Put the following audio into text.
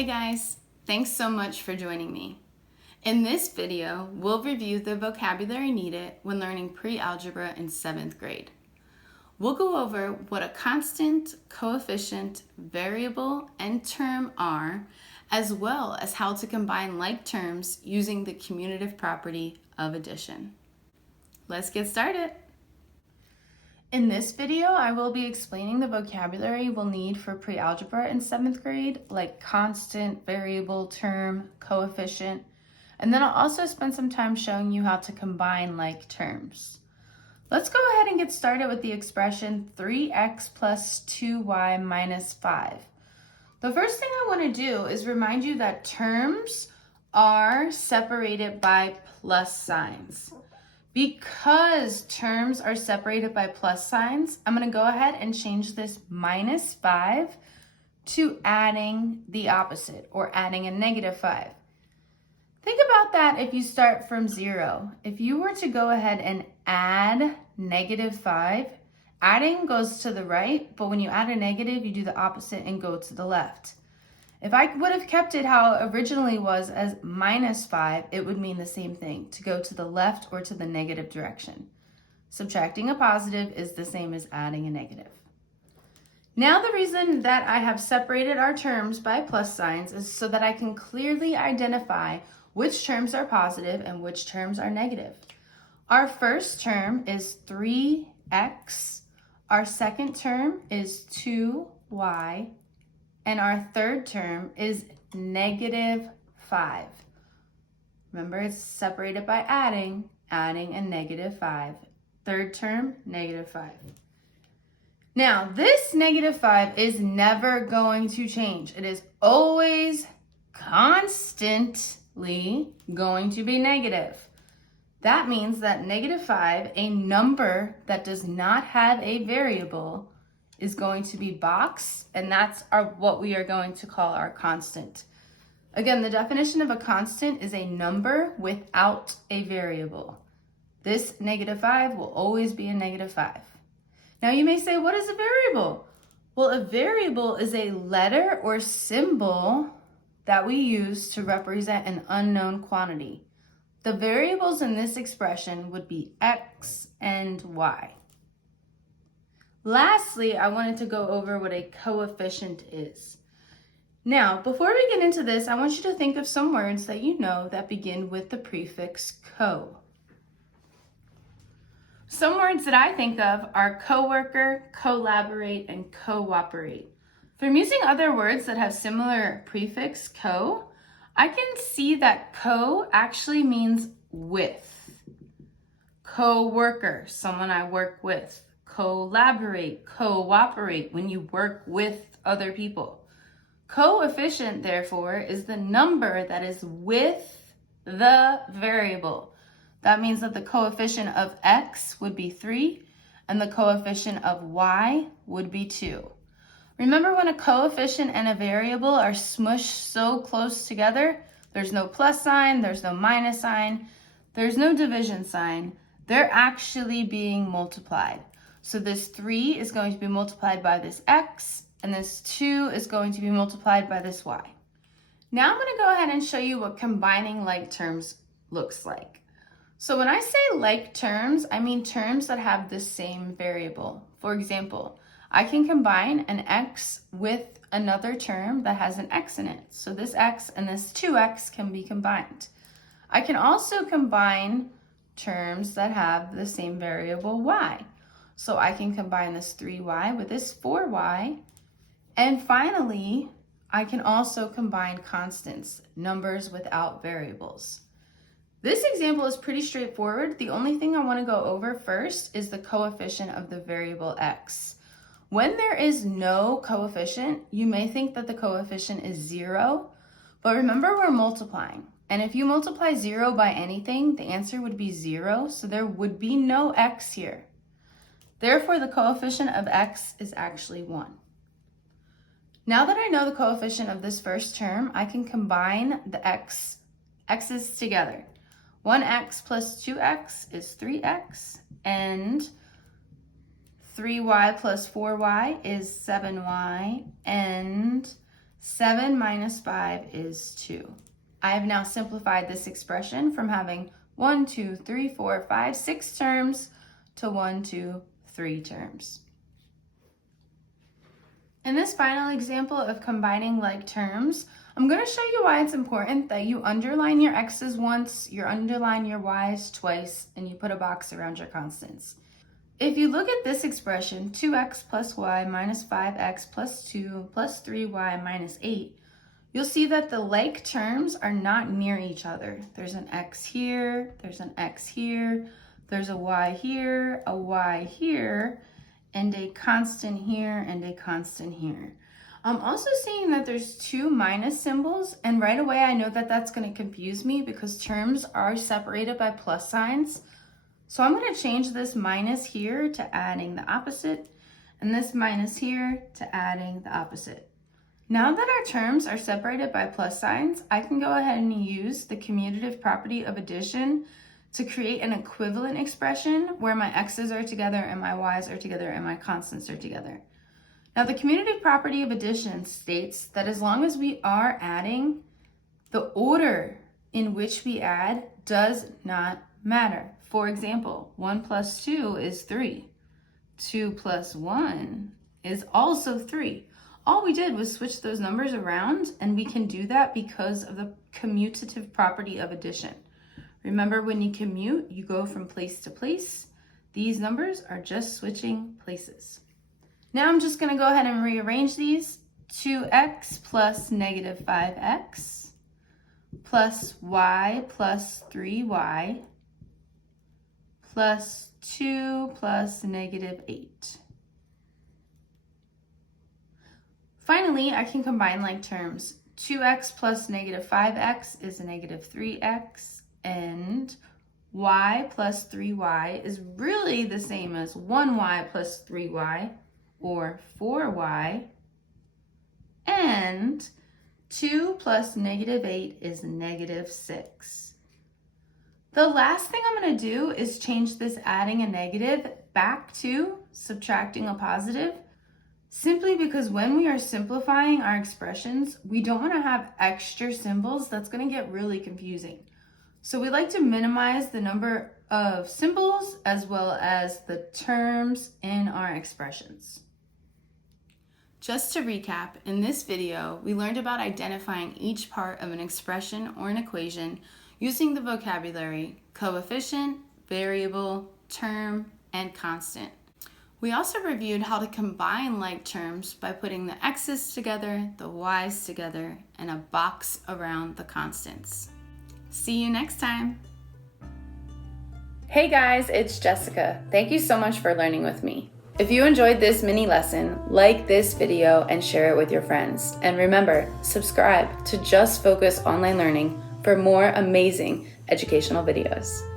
Hey guys, thanks so much for joining me. In this video, we'll review the vocabulary needed when learning pre-algebra in 7th grade. We'll go over what a constant, coefficient, variable, and term are, as well as how to combine like terms using the commutative property of addition. Let's get started. In this video, I will be explaining the vocabulary we'll need for pre-algebra in 7th grade, like constant, variable, term, coefficient, and then I'll also spend some time showing you how to combine like terms. Let's go ahead and get started with the expression 3x plus 2y minus 5. The first thing I want to do is remind you that terms are separated by plus signs. Because terms are separated by plus signs, I'm going to go ahead and change this minus 5 to adding the opposite, or adding a negative 5. Think about that if you start from 0. If you were to go ahead and add negative 5, adding goes to the right, but when you add a negative, you do the opposite and go to the left. If I would have kept it how it originally was as minus 5, it would mean the same thing, to go to the left or to the negative direction. Subtracting a positive is the same as adding a negative. Now the reason that I have separated our terms by plus signs is so that I can clearly identify which terms are positive and which terms are negative. Our first term is 3x, our second term is 2y, and our third term is negative 5. Remember, it's separated by adding a negative 5. Third term, negative 5. Now, this negative 5 is never going to change. It is always constantly going to be negative. That means that negative 5, a number that does not have a variable, is going to be boxed, and that's what we are going to call our constant. Again, the definition of a constant is a number without a variable. This negative 5 will always be a negative 5. Now you may say, what is a variable? Well, a variable is a letter or symbol that we use to represent an unknown quantity. The variables in this expression would be x and y. Lastly, I wanted to go over what a coefficient is. Now, before we get into this, I want you to think of some words that you know that begin with the prefix co. Some words that I think of are coworker, collaborate, and cooperate. If I'm using other words that have similar prefix co, I can see that co actually means with. Coworker, someone I work with. Collaborate, cooperate, when you work with other people. Coefficient, therefore, is the number that is with the variable. That means that the coefficient of x would be 3 and the coefficient of y would be 2. Remember, when a coefficient and a variable are smushed so close together, there's no plus sign, there's no minus sign, there's no division sign. They're actually being multiplied. So this 3 is going to be multiplied by this x, and this 2 is going to be multiplied by this y. Now I'm going to go ahead and show you what combining like terms looks like. So when I say like terms, I mean terms that have the same variable. For example, I can combine an x with another term that has an x in it. So this x and this 2x can be combined. I can also combine terms that have the same variable y. So I can combine this 3y with this 4y. And finally, I can also combine constants, numbers without variables. This example is pretty straightforward. The only thing I want to go over first is the coefficient of the variable x. When there is no coefficient, you may think that the coefficient is 0, but remember, we're multiplying. And if you multiply 0 by anything, the answer would be 0, so there would be no x here. Therefore, the coefficient of x is actually 1. Now that I know the coefficient of this first term, I can combine the x's together. 1x plus 2x is 3x, and 3y plus 4y is 7y, and 7 minus 5 is 2. I have now simplified this expression from having 1, 2, 3, 4, 5, 6 terms to 1, 2, 3 terms. In this final example of combining like terms, I'm going to show you why it's important that you underline your x's once, you underline your y's twice, and you put a box around your constants. If you look at this expression, 2x plus y minus 5x plus 2 plus 3y minus 8, you'll see that the like terms are not near each other. There's an x here, there's an x here, there's a y here, and a constant here, and a constant here. I'm also seeing that there's 2 minus symbols, and right away I know that that's going to confuse me because terms are separated by plus signs. So I'm going to change this minus here to adding the opposite, and this minus here to adding the opposite. Now that our terms are separated by plus signs, I can go ahead and use the commutative property of addition to create an equivalent expression where my x's are together and my y's are together and my constants are together. Now the commutative property of addition states that as long as we are adding, the order in which we add does not matter. For example, 1 plus 2 is 3. 2 plus 1 is also 3. All we did was switch those numbers around, and we can do that because of the commutative property of addition. Remember, when you commute, you go from place to place. These numbers are just switching places. Now I'm just going to go ahead and rearrange these. 2x plus negative 5x plus y plus 3y plus 2 plus negative 8. Finally, I can combine like terms. 2x plus negative 5x is a negative 3x, and y plus 3y is really the same as 1y plus 3y, or 4y, and 2 plus negative 8 is negative 6. The last thing I'm going to do is change this adding a negative back to subtracting a positive, simply because when we are simplifying our expressions, we don't want to have extra symbols. That's going to get really confusing. So we like to minimize the number of symbols as well as the terms in our expressions. Just to recap, in this video, we learned about identifying each part of an expression or an equation using the vocabulary coefficient, variable, term, and constant. We also reviewed how to combine like terms by putting the x's together, the y's together, and a box around the constants. See you next time. Hey guys, it's Jessica. Thank you so much for learning with me. If you enjoyed this mini lesson, like this video and share it with your friends. And remember, subscribe to Just Focus Online Learning for more amazing educational videos.